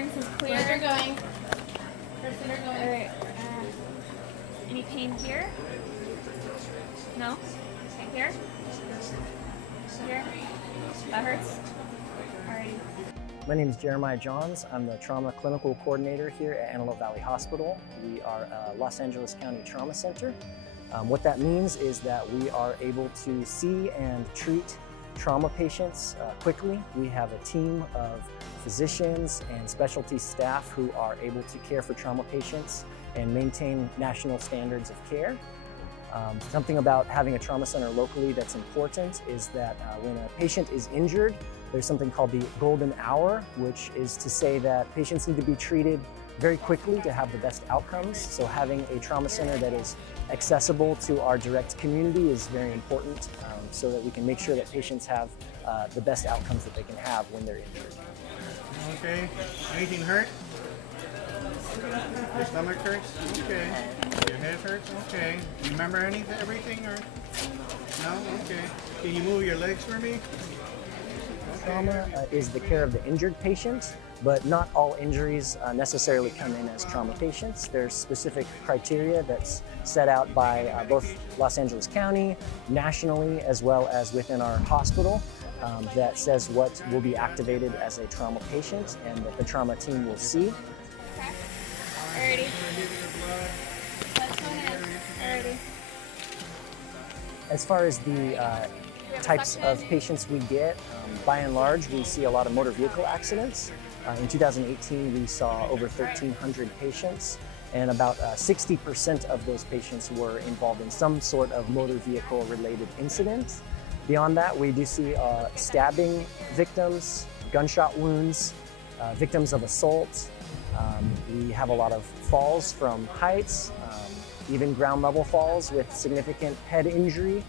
larynx is clear. Where's you're going? Where's you're going? All right. Any pain here? No? Okay, here? Here? That hurts? Alrighty. My name is Jeremiah Johns. I'm the Trauma Clinical Coordinator here at Antelope Valley Hospital. We are a Los Angeles County Trauma Center. What that means is that we are able to see and treat trauma patients quickly. We have a team of physicians and specialty staff who are able to care for trauma patients and maintain national standards of care. Something about having a trauma center locally that's important is that when a patient is injured, there's something called the golden hour, which is to say that patients need to be treated very quickly to have the best outcomes. So having a trauma center that is accessible to our direct community is very important so that we can make sure that patients have the best outcomes that they can have when they're injured. Okay. Anything hurt? Your stomach hurts? Okay. Your head hurts? Okay. You remember everything or? No? Okay. Can you move your legs for me? Trauma is the care of the injured patient, but not all injuries necessarily come in as trauma patients. There's specific criteria that's set out by both Los Angeles County, nationally, as well as within our hospital that says what will be activated as a trauma patient and that the trauma team will see. Okay. Alrighty. Let's go ahead. Alrighty. As far as the types of patients we get, by and large, we see a lot of motor vehicle accidents. In 2018, we saw over 1,300 patients, and about 60% of those patients were involved in some sort of motor vehicle related incident. Beyond that, we do see stabbing victims, gunshot wounds, victims of assault. We have a lot of falls from heights, even ground level falls with significant head injury,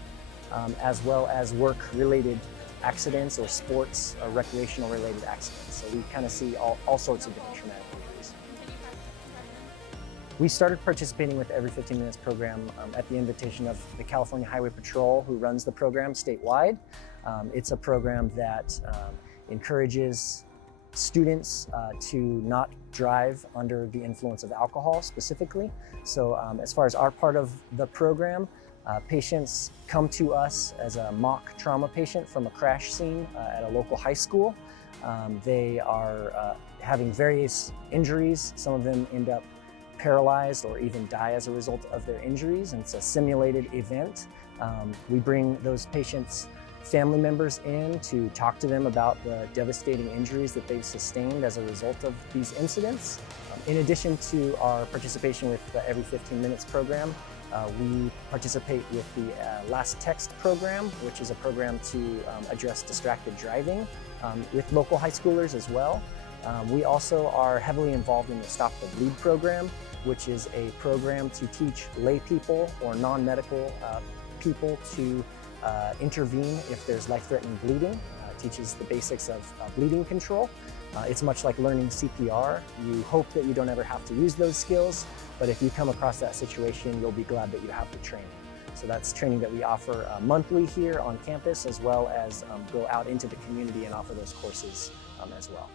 as well as work-related accidents or sports or recreational related accidents. So we kind of see all sorts of different traumatic injuries. We started participating with the Every 15 Minutes program at the invitation of the California Highway Patrol, who runs the program statewide. It's a program that encourages students to not drive under the influence of alcohol specifically. So as far as our part of the program, patients come to us as a mock trauma patient from a crash scene at a local high school. They are having various injuries. Some of them end up paralyzed or even die as a result of their injuries, and it's a simulated event. We bring those patients' family members in to talk to them about the devastating injuries that they've sustained as a result of these incidents. In addition to our participation with the Every 15 Minutes program, we participate with the Last Text program, which is a program to address distracted driving with local high schoolers as well. We also are heavily involved in the Stop the Bleed program, which is a program to teach lay people or non-medical people to intervene if there's life-threatening bleeding. Teaches the basics of bleeding control. It's much like learning CPR. You hope that you don't ever have to use those skills, but if you come across that situation, you'll be glad that you have the training. So that's training that we offer monthly here on campus, as well as go out into the community and offer those courses as well.